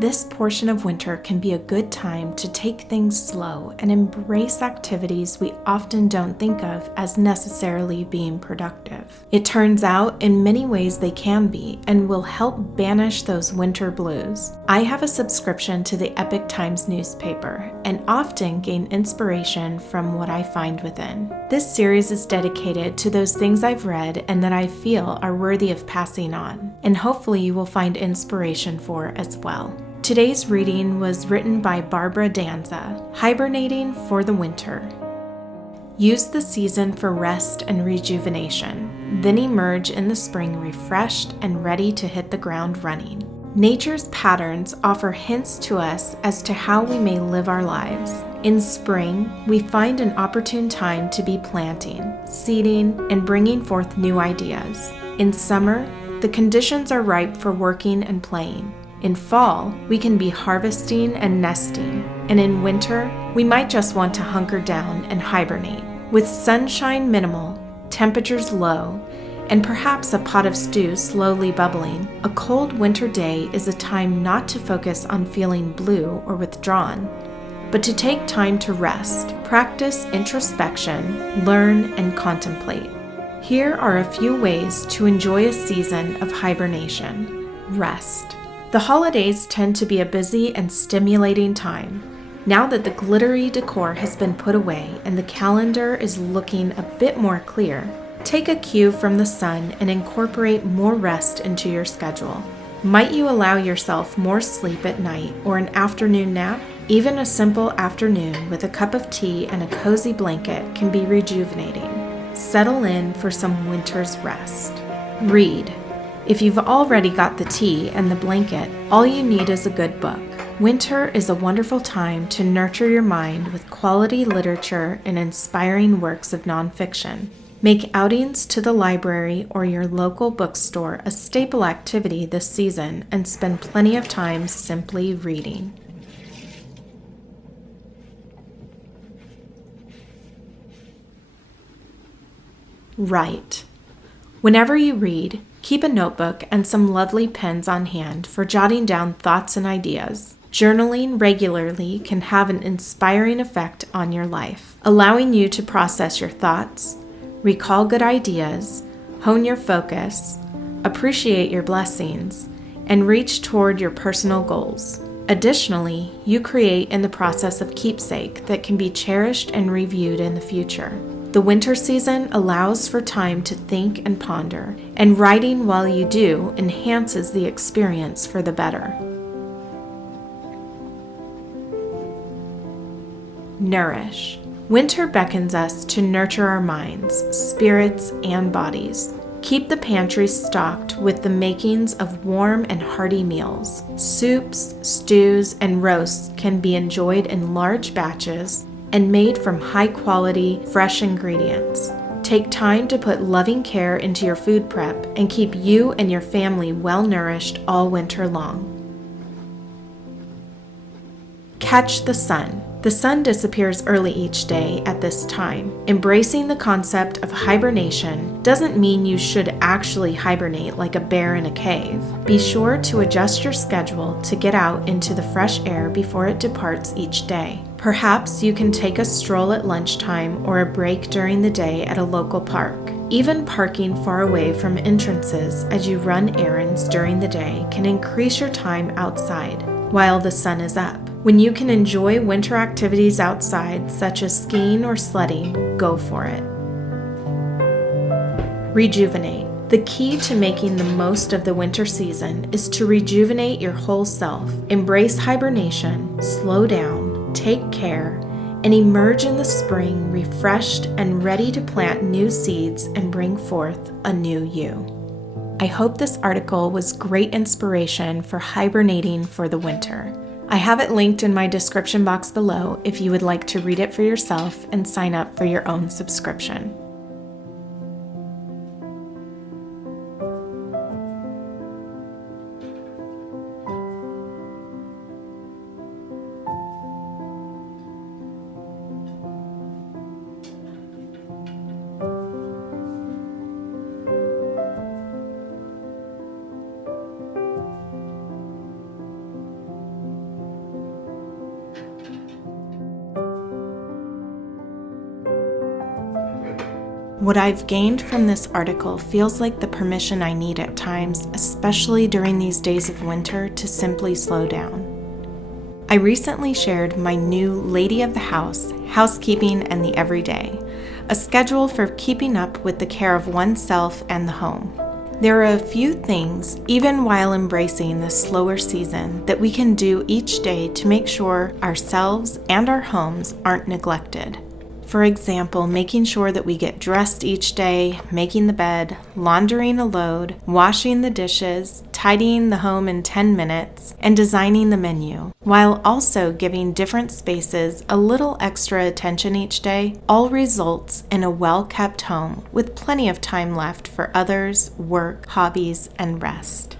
This portion of winter can be a good time to take things slow and embrace activities we often don't think of as necessarily being productive. It turns out in many ways they can be and will help banish those winter blues. I have a subscription to the Epoch Times newspaper and often gain inspiration from what I find within. This series is dedicated to those things I've read and that I feel are worthy of passing on, and hopefully you will find inspiration for as well. Today's reading was written by Barbara DANZA, Hibernating for the Winter. Use the season for rest and rejuvenation, then emerge in the spring refreshed and ready to hit the ground running. Nature's patterns offer hints to us as to how we may live our lives. In spring, we find an opportune time to be planting, seeding, and bringing forth new ideas. In summer, the conditions are ripe for working and playing. In fall, we can be harvesting and nesting, and in winter, we might just want to hunker down and hibernate. With sunshine minimal, temperatures low, and perhaps a pot of stew slowly bubbling, a cold winter day is a time not to focus on feeling blue or withdrawn, but to take time to rest, practice introspection, learn, and contemplate. Here are a few ways to enjoy a season of hibernation. Rest. The holidays tend to be a busy and stimulating time. Now that the glittery decor has been put away and the calendar is looking a bit more clear, take a cue from the sun and incorporate more rest into your schedule. Might you allow yourself more sleep at night or an afternoon nap? Even a simple afternoon with a cup of tea and a cozy blanket can be rejuvenating. Settle in for some winter's rest. Read. If you've already got the tea and the blanket, all you need is a good book. Winter is a wonderful time to nurture your mind with quality literature and inspiring works of nonfiction. Make outings to the library or your local bookstore a staple activity this season and spend plenty of time simply reading. Write. Whenever you read, keep a notebook and some lovely pens on hand for jotting down thoughts and ideas. Journaling regularly can have an inspiring effect on your life, allowing you to process your thoughts, recall good ideas, hone your focus, appreciate your blessings, and reach toward your personal goals. Additionally, you create in the process of keepsake that can be cherished and reviewed in the future. The winter season allows for time to think and ponder, and writing while you do enhances the experience for the better. Nourish. Winter beckons us to nurture our minds, spirits, and bodies. Keep the pantry stocked with the makings of warm and hearty meals. Soups, stews, and roasts can be enjoyed in large batches and made from high-quality, fresh ingredients. Take time to put loving care into your food prep and keep you and your family well-nourished all winter long. Catch the sun. The sun disappears early each day at this time. Embracing the concept of hibernation doesn't mean you should actually hibernate like a bear in a cave. Be sure to adjust your schedule to get out into the fresh air before it departs each day. Perhaps you can take a stroll at lunchtime or a break during the day at a local park. Even parking far away from entrances as you run errands during the day can increase your time outside while the sun is up. When you can enjoy winter activities outside, such as skiing or sledding, go for it. Rejuvenate. The key to making the most of the winter season is to rejuvenate your whole self. Embrace hibernation, slow down, take care, and emerge in the spring refreshed and ready to plant new seeds and bring forth a new you. I hope this article was great inspiration for hibernating for the winter. I have it linked in my description box below if you would like to read it for yourself and sign up for your own subscription. What I've gained from this article feels like the permission I need at times, especially during these days of winter, to simply slow down. I recently shared my new Lady of the House, Housekeeping and the Everyday, a schedule for keeping up with the care of oneself and the home. There are a few things, even while embracing this slower season, that we can do each day to make sure ourselves and our homes aren't neglected. For example, making sure that we get dressed each day, making the bed, laundering a load, washing the dishes, tidying the home in 10 minutes, and designing the menu, while also giving different spaces a little extra attention each day, all results in a well-kept home with plenty of time left for others, work, hobbies, and rest.